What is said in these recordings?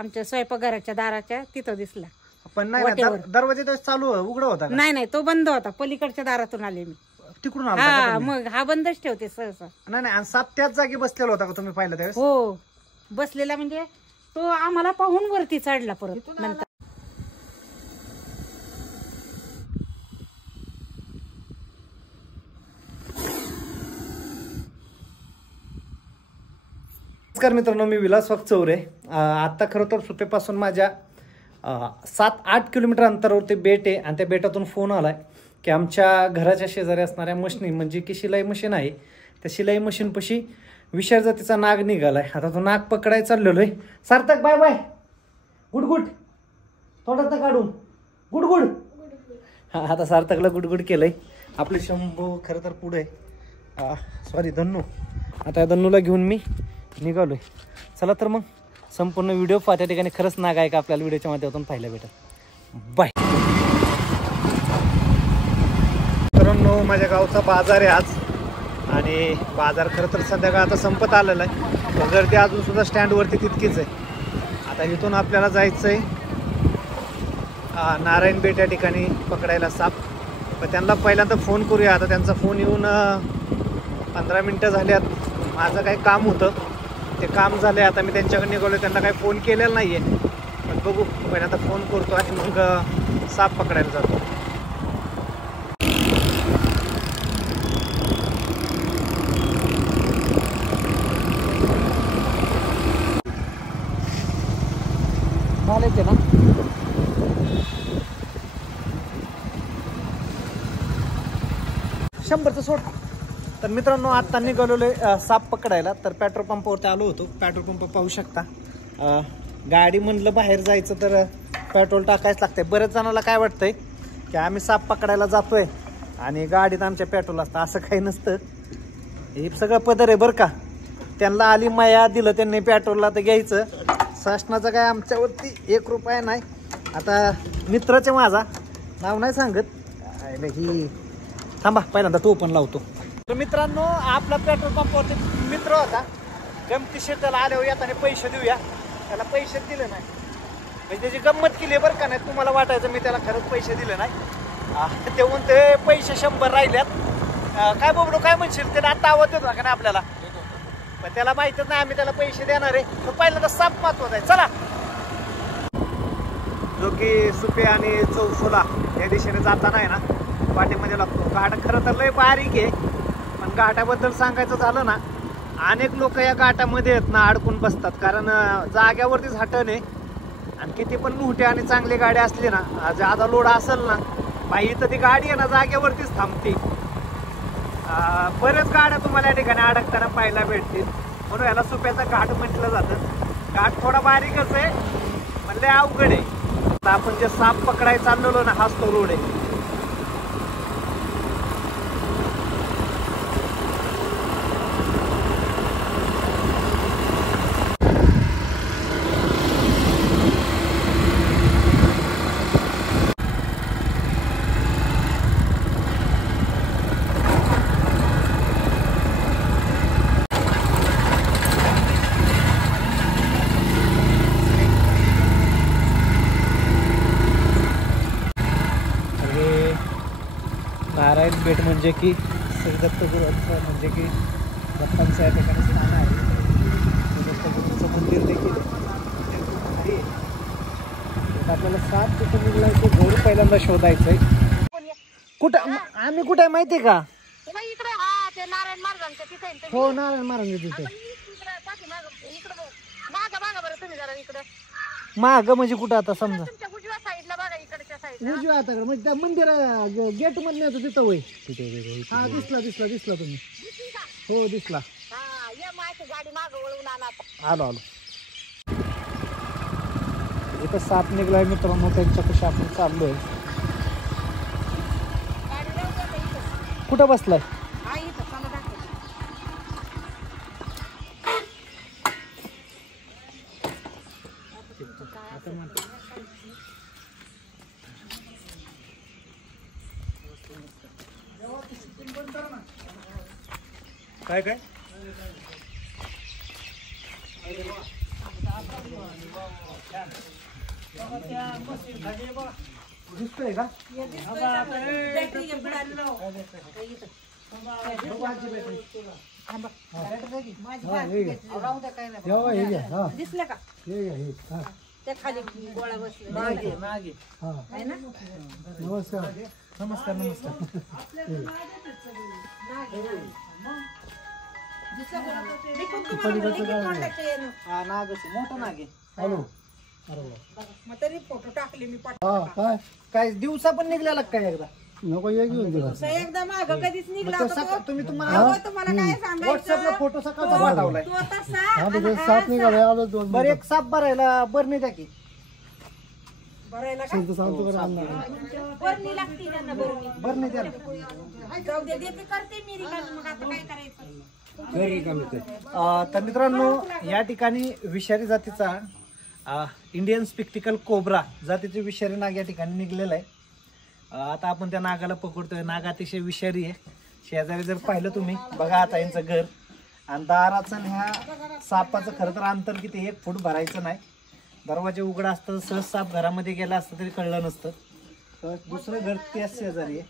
आमच्या स्वयंपाकघराच्या दाराच्या तिथं दिसला. पण नाही दरवाजा तर चालू उघडा होता का? नाही तो बंद होता. पलीकडच्या दारातून आले मी तिकडून आला. हा मग हा बंदच ठेवते सहसा. नाही साप त्याच जागी बसलेला होता का तुम्ही पाहिलं त्यावेळेस? हो बसलेला म्हणजे तो आम्हाला पाहून वरती चढला परत नंतर. नमस्कार मित्रांनो, मी विलास वाकचौरे. आता खरं तर सुपेपासून माझ्या 7-8 किलोमीटर अंतरावरती बेट आहे आणि त्या बेटातून फोन आलाय की आमच्या घराच्या शेजारी असणाऱ्या मशीनी म्हणजे की शिलाई मशीन आहे, त्या शिलाई मशीनपाशी विषारी जातीचा नाग निघालाय. आता तो नाग पकडायला चाललेलो आहे. सार्थक बाय बाय गुडगुड थोडा काढून गुडगुड. हा आता सार्थकला गुडगुड केलंय. आपले शंभू खरं तर पुढे सॉरी धन्नू. आता या धन्नूला घेऊन मी निघालोय. चला तर मग संपूर्ण व्हिडिओ पहा. त्या ठिकाणी खरंच नाग आहे का आपल्याला व्हिडिओच्या माध्यमातून पाहायला भेटेल. बाय. मित्रांनो, माझ्या गावचा बाजार आहे आज आणि बाजार खरं तर संध्याकाळ आता संपत आलेला आहे. गर्दी अजून सुद्धा स्टँडवरती तितकीच आहे. आता इथून आपल्याला जायचं आहे नारायण बेट या ठिकाणी पकडायला साप. पण त्यांना पहिल्यांदा फोन करूया. आता त्यांचा फोन येऊन 15 मिनटं झाल्यात. माझं काही काम होतं ते काम झालंय. आता मी त्यांच्याकडे निघालो. त्यांना काही फोन केलेला नाही आहे पण बघू पहिल्यांदा फोन करतो आणि मग साप पकडायला जातो. झालेच ना. शंभरचं सोड. तर मित्रांनो, आता निघालेलो साप पकडायला. तर पेट्रोल पंपावरती आलो होतो. पेट्रोल पंप पाहू शकता. गाडी म्हणलं बाहेर जायचं तर पेट्रोल टाकायच लागतंय. बरेच जणाला काय वाटतंय की आम्ही साप पकडायला जातोय आणि गाडीत आमच्या पेट्रोल असतं. असं काही नसतं. हे सगळं पदर आहे बरं का. त्यांना आली माया दिलं त्यांनी पेट्रोलला तर घ्यायचं. शासनाचं काय आमच्यावरती 1 रुपया नाही. आता मित्राचे माझा नाव नाही सांगत ही. थांबा पहिल्यांदा तो पण लावतो. तर मित्रांनो, आपला पेट्रोल पंपावरती मित्र होता. गमतीशीर त्याला आल्यावर येताना पैसे देऊया. त्याला पैसे दिले नाही म्हणजे त्याची गंमत केली बरं का. नाही तुम्हाला वाटायचं मी त्याला खरंच पैसे दिले नाही. ते म्हणते पैसे 100 राहिल्यात. काय बोबडो काय म्हणशील त्याने आता आवाज देतो का नाही आपल्याला. पण त्याला माहितच नाही आम्ही त्याला पैसे देणार आहे. तो पहिल्यांदा साप महत्वाचा आहे. चला. जो की सुपे आणि चौफुला या दिशेने जाताना आहे ना पाठीमध्ये लागतो. घाट खरं तर लय बारीक आहे पण घाटाबद्दल सांगायचं झालं ना, अनेक लोक या घाटामध्ये आहेत ना अडकून बसतात. कारण जाग्यावरतीच हटण आहे आणि किती पण मोठी आणि चांगली गाडी असली ना, ज्यादा लोड असेल ना बाई तर ती गाडी आहे ना जाग्यावरतीच थांबते. बरेच गाड्या तुम्हाला या ठिकाणी अडकताना पाहायला भेटतील. म्हणून याला सुप्याचा घाट म्हटलं जातं. घाट थोडा बारीकच आहे म्हणले अवघड आहे. आता आपण जे साप पकडायला चाललेलो ना हाच तो रोड आहे. नारायण बेट म्हणजे की श्री दत्तगुरूंचं म्हणजे की दत्तांचं या ठिकाणी स्थान आहे. दत्तगुरूंचं मंदिर देखील आहे. आपल्याला साप कुठं निघलाय ते घोड पहिल्यांदा शोधायचंय. कुठं आम्ही कुठे आहे माहितीये का? हो नारायण महाराज तिथे. माग म्हणजे कुठं आता समजा उजव्या हाताकडे म्हणजे त्या मंदिर गेट मध्ये येतो तिथं वय. हा दिसला तुम्ही. हो दिसला. आलो इथं साप निघलाय मित्रांनो. त्यांच्यापाशी आपण चाललोय. कुठं बसलाय? काय काय दिसतोय का? दिसलं का त्या खाली गोळा बसला मागे मागे. आहे ना. नमस्कार. नमस्कार नमस्कार. हा नाग आहे, मोठा नाग आहे. हॅलो. मग तरी फोटो टाकले मी हा काय काय दिवसा पण निघलेला काय एकदा? नको ये घेऊन दिला. एकदा माग कधीच निघला मग होता तसा तो. तुम्ही तुम्हाला अहो, तुम्हाला काय व्हॉट्सअपला सांगायचं फोटो सकाळचा पाठवलाय. तो तसा हा आणि तिथे हा साप निघाले आलो 2 बरं एक साप भरायला बरणी द्या की. भरायला का मिनिटं सांगतो का आणणार. बरणी लागते त्यांना बरणी. बरणी द्या ना. जाऊ दे देते करते मी रिकामी, मग आता काय करायचं. तर मित्रांनो या ठिकाणी विषारी जातीचा इंडियन स्पिक्टिकल कोब्रा जातीचे विषारी नाग या ठिकाणी निघलेला आहे. आता आपण त्या नागाला पकडतोय. नाग अतिशय विषारी आहे. शेजारी जर पाहिलं तुम्ही बघा आता यांचं घर आणि दाराचं आणि ह्या सापाचं खरं तर अंतर किती 1 फूट भरायचं नाही. दरवाजे उघडा असतं, सहज साप घरामध्ये गेला असतं तरी कळलं नसतं. तर दुसरं घर त्याच शेजारी आहे,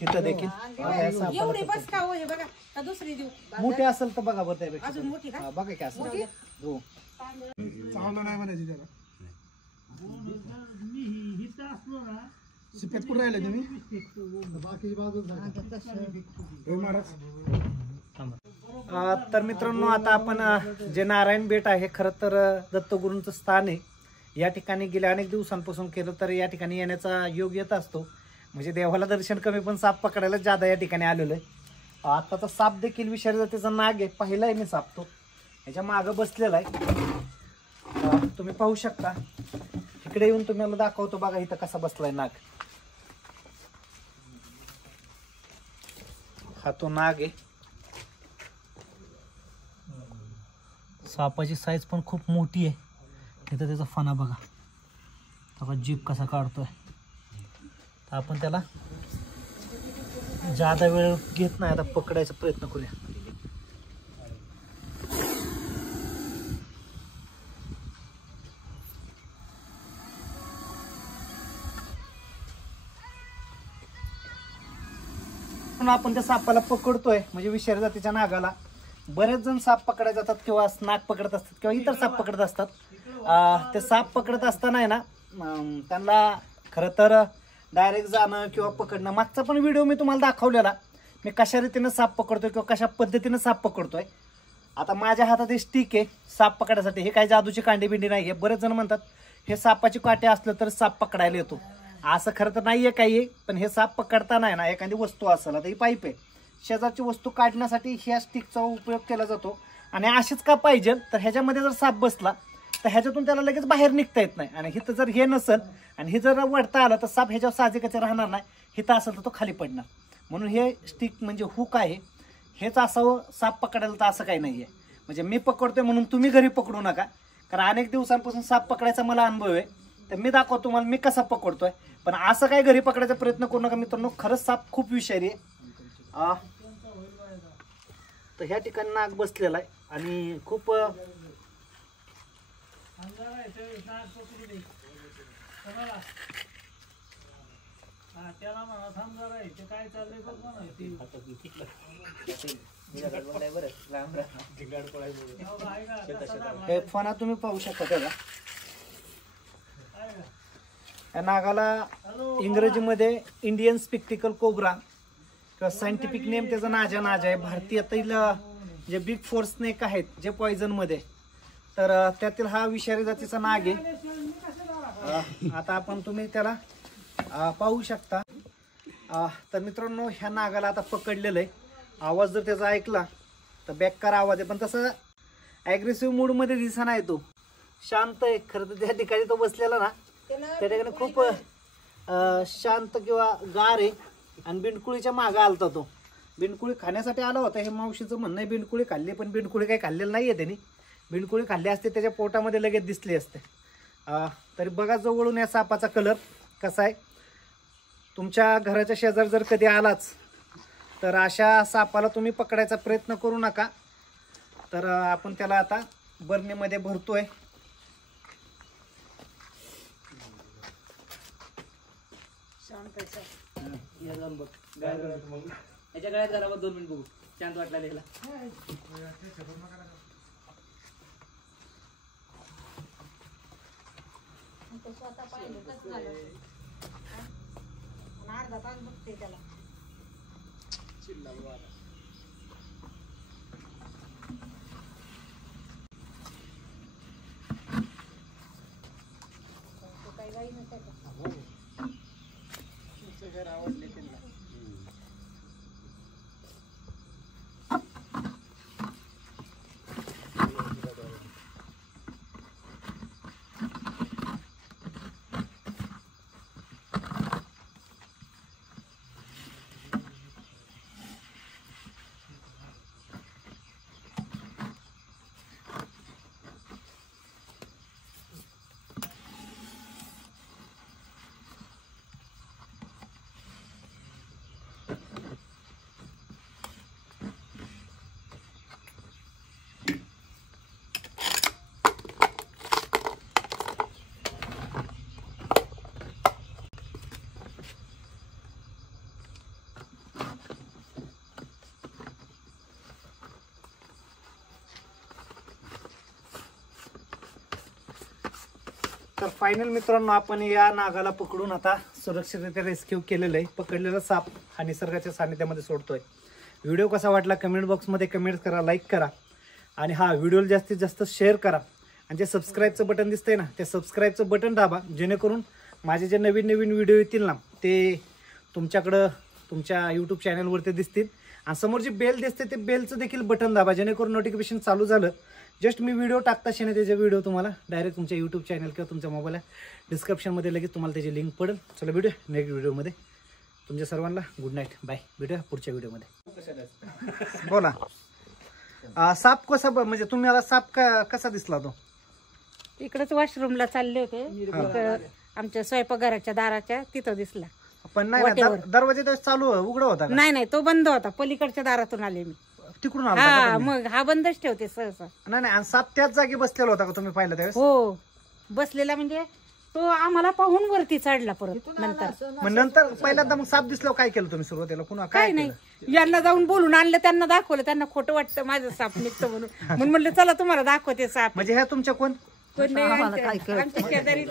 तिथं देखील बघा या सापाला एवढी बस का हो हे बघा का दुसरी देऊ. मोठे असेल तर बघा बरं त्यापेक्षा. अजून मोठी का? हा, बघा की असं हो. चांगलं नाही म्हणायची त्याला. शिपेत कुठे राहिले तुम्ही? बाकी बाजू महाराज. तर मित्रांनो आता आपण जे नारायण बेट आहे खरं तर दत्तगुरूंचं स्थान आहे. या ठिकाणी गेल्या अनेक दिवसांपासून केलं तर या ठिकाणी येण्याचा योग येत असतो. म्हणजे देवाला दर्शन कमी पण साप पकडायला जादा या ठिकाणी आलेलो आहे. आताचा साप देखील विषारी जातीचा नाग आहे. पाहिलाय मी साप तो ह्याच्या मागं बसलेला आहे. तुम्ही पाहू शकता. इकडे येऊन तुम्हाला दाखवतो बघा इथं कसा बसलाय नाग. हा तो नाग आहे. सापाची साईज पण खूप मोठी आहे. इथं त्याचा फणा बघा, त्याचा जीभ कसा काढतोय. तर आपण त्याला जादा वेळ घेत नाही, आता पकडायचा प्रयत्न करूया. आपण त्या सापाला पकडतोय म्हणजे विषारी जातीच्या नागाला. बरेच जण साप पकडायला जातात किंवा नाग पकडत असतात किंवा इतर साप पकडत असतात. ते साप पकडत असताना आहे ना त्यांना खरं तर डायरेक्ट जाणं किंवा पकडणं. मागचा पण व्हिडिओ मी तुम्हाला दाखवलेला, मी कशा रीतीनं साप पकडतोय किंवा कशा पद्धतीनं साप पकडतोय. आता माझ्या हातात हे स्टिक आहे साप पकडायसाठी. हे काही जादूची कांडी बिंडी नाही आहे. बरेच जण म्हणतात हे सापाची काटे असलं तर साप पकडायला येतो. असं खरं तर नाहीये काही, पण हे साप पकडताना आहे ना एखादी वस्तू असेल, आता ही पाईप आहे, शेजारची वस्तू काढण्यासाठी ह्या स्टिकचा उपयोग केला जातो. आणि अशीच का पाहिजे तर ह्याच्यामध्ये जर साप बसला तर ह्याच्यातून त्याला लगेच बाहेर निघता येत नाही. आणि हिथं जर हे नसेल आणि हे जर वडता आलं तर साप ह्याच्यावर साहजिकच राहणार नाही. हिथं असेल तर तो खाली पडणार. म्हणून हे स्टिक म्हणजे हुक आहे, हेच असावं साप पकडायला. तर असं काही नाहीये. म्हणजे मी पकडतोय म्हणून तुम्ही घरी पकडू नका, कारण अनेक दिवसांपासून साप पकडायचा मला अनुभव आहे. तर मी दाखवतो तुम्हाला मी कसा पकडतोय. पण असं काही घरी पकडायचा प्रयत्न करू नका मित्रांनो. खरंच साप खूप विषारी आहे. तर ह्या ठिकाणी नाग बसलेला आहे आणि खूप हे फणा तुम्ही पाहू शकता त्याला. या नागाला इंग्रजीमध्ये इंडियन स्पिक्टिकल कोब्रा किंवा सायंटिफिक नेम त्याचा नाजा आहे. भारतीयातील जे बिग फोर स्नेक आहेत जे पॉइझन मध्ये, तर त्यातील हा विषारी जातीचा नाग आहे. आता आपण तुम्ही त्याला पाहू शकता. तर मित्रांनो ह्या नागाला आता पकडलेलं आहे. आवाज जर त्याचा ऐकला तर बेकार आवाज आहे, पण तसं ॲग्रेसिव्ह मूडमध्ये दिसना आहे. तो शांत आहे. खरं तर त्या ठिकाणी तो बसलेला ना त्या ठिकाणी खूप शांत किंवा गार आहे. आणि बिंडकुळीच्या मागं आलता तो. बिंडकुळी खाण्यासाठी आला होता हे मावशीचं म्हणणं आहे. बिंडकुळी खाल्ली, पण बिंडकुळी काही खाल्लेलं नाही आहे त्यांनी. बिंडकुळी खाल्ली असते त्याच्या पोटामध्ये लगेच दिसली असते. तरी बघा जवळून या सापाचा कलर कसा आहे. तुमच्या घराच्या शेजार जर कधी आलाच तर अशा सापाला तुम्ही पकडायचा प्रयत्न करू नका. तर आपण त्याला आता बरणीमध्ये भरतोय. याच्या गळ्यात घाला 2 मिनिट बघू शांत वाटला त्याला. अर्धा तास बघते त्याला. तर फायनल मित्रांनो आपण या नागाला पकडून आता सुरक्षितरित्या रेस्क्यू केलेलं आहे. पकडलेला साप हा निसर्गाच्या सानिध्यामध्ये सोडतोय. व्हिडिओ कसा वाटला कमेंट बॉक्समध्ये कमेंट करा, लाईक करा आणि हा व्हिडिओला जास्तीत जास्त शेअर करा. आणि जे सबस्क्राईबचं बटन दिसतंय ना ते सबस्क्राईबचं बटन दाबा, जेणेकरून माझे जे नवीन नवीन व्हिडिओ येतील ना ते तुमच्याकडं तुमच्या यूट्यूब चॅनलवरती दिसतील. आणि समोर जी बेल दिसते ते बेलचं देखील बटन दाबा, जेणेकरून नोटिफिकेशन चालू झालं जस्ट मी व्हिडिओ टाकता शेणे त्याचे व्हिडिओ तुम्हाला डायरेक्ट तुमच्या यूट्यूब चॅनल किंवा तुमच्या मोबाईलला डिस्क्रिप्शनमध्ये लगेच तुम्हाला त्याची लिंक पडेल. चला भेटूया नेक्स्ट व्हिडिओमध्ये. तुमच्या सर्वांना गुड नाईट, बाय. भेटूया पुढच्या व्हिडिओमध्ये. बोला साप कसा म्हणजे तुम्हाला साप कसा दिसला तो? इकडेच वॉशरूमला चालले होते, इकडं आमच्या स्वयंपाकघराच्या दाराच्या तिथं दिसला. पण नाही ना, दरवाजा तर चालू उघडा होता का? नाही तो बंद होता. पलीकडच्या दारातून आले मी. तिकडून आला हा मग हा बंदच ठेवते सहसा. नाही नाही. आणि साप त्याच जागी बसलेला होता का तुम्ही पाहिलं त्यावेळेस? हो बसलेला म्हणजे तो आम्हाला पाहून वरती चढला परत नंतर. मग नंतर पहिल्यांदा मग साप दिसल्यावर काय केलं तुम्ही सुरुवातीला? पुन्हा काय नाही, यांना जाऊन बोलून आणलं, त्यांना दाखवलं. त्यांना खोटं वाटतं माझं साप निघतं म्हणून म्हणलं चला तुम्हाला दाखवते साप. म्हणजे ह्या तुमच्या कोण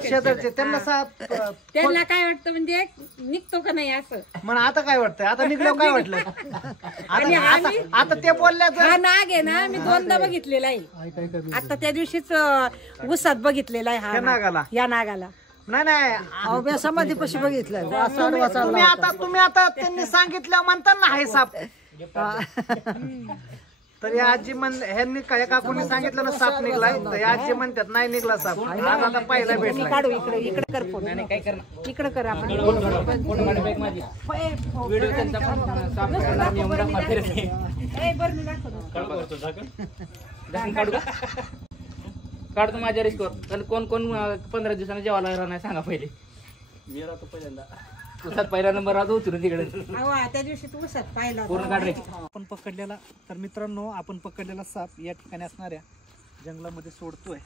शेजारचे त्यांना साप त्यांना काय वाटतं म्हणजे निघतो का नाही असं. मग आता काय वाटतंय? आता निघल्यावर काय वाटलं? आता ते बोलल्याचं हा नाग आहे ना, मी 2दा बघितलेला आहे. आता त्या दिवशीच उसात बघितलेला आहे हा नागाला. या नागाला नाही नाही समाधी पशी बघितलं. तुम्ही आता त्यांनी सांगितलं म्हणताना आहे साप. तर या आजी ह्यांनी काय काकूंनी सांगितलं ना साप निघलाय, तर या आजी म्हणतात नाही निघला साप. आज आता पाहिला भेटला. काढू इकडे इकडे कर फोन. काय करणार इकडे कर आपण. माझी व्हिडिओ त्यांचा काढतो माझ्या रिस्कवर. कोण कोण 15 दिवसांना जेवायला राहणार सांगा पहिले. मी राहतो पहिल्यांदा उसात पहिला नंबर राहतो उतरून तिकडे. त्या दिवशी तू उसात पाहिला पूर्ण काढ रे. आपण पकडलेला, तर मित्रांनो आपण पकडलेला साप या ठिकाणी असणाऱ्या जंगलामध्ये सोडतोय.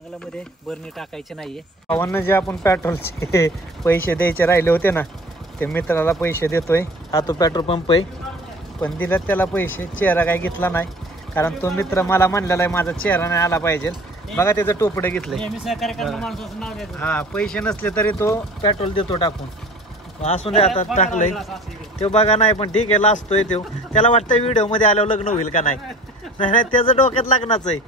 जंगलामध्ये बरणी टाकायचे नाहीये. भावांना जे आपण पेट्रोलचे पैसे द्यायचे राहिले होते ना, ते मित्राला पैसे देतोय. हा तो पेट्रोल पंप आहे, पण दिल्यात त्याला पैसे. चेहरा काय घेतला नाही, कारण तो मित्र मला म्हणलेला आहे माझा चेहरा नाही आला पाहिजे. बघा त्याचं टोपडं घेतलंय. हा पैसे नसले तरी तो पेट्रोल देतो टाकून. असून दे आता टाकलंय तो बघा. नाही पण ठीक आहे लाजतोय तो. त्याला वाटतं व्हिडिओ मध्ये आल्यावर लग्न होईल का नाही. नाही त्याचं डोक्यात लग्नाचं आहे.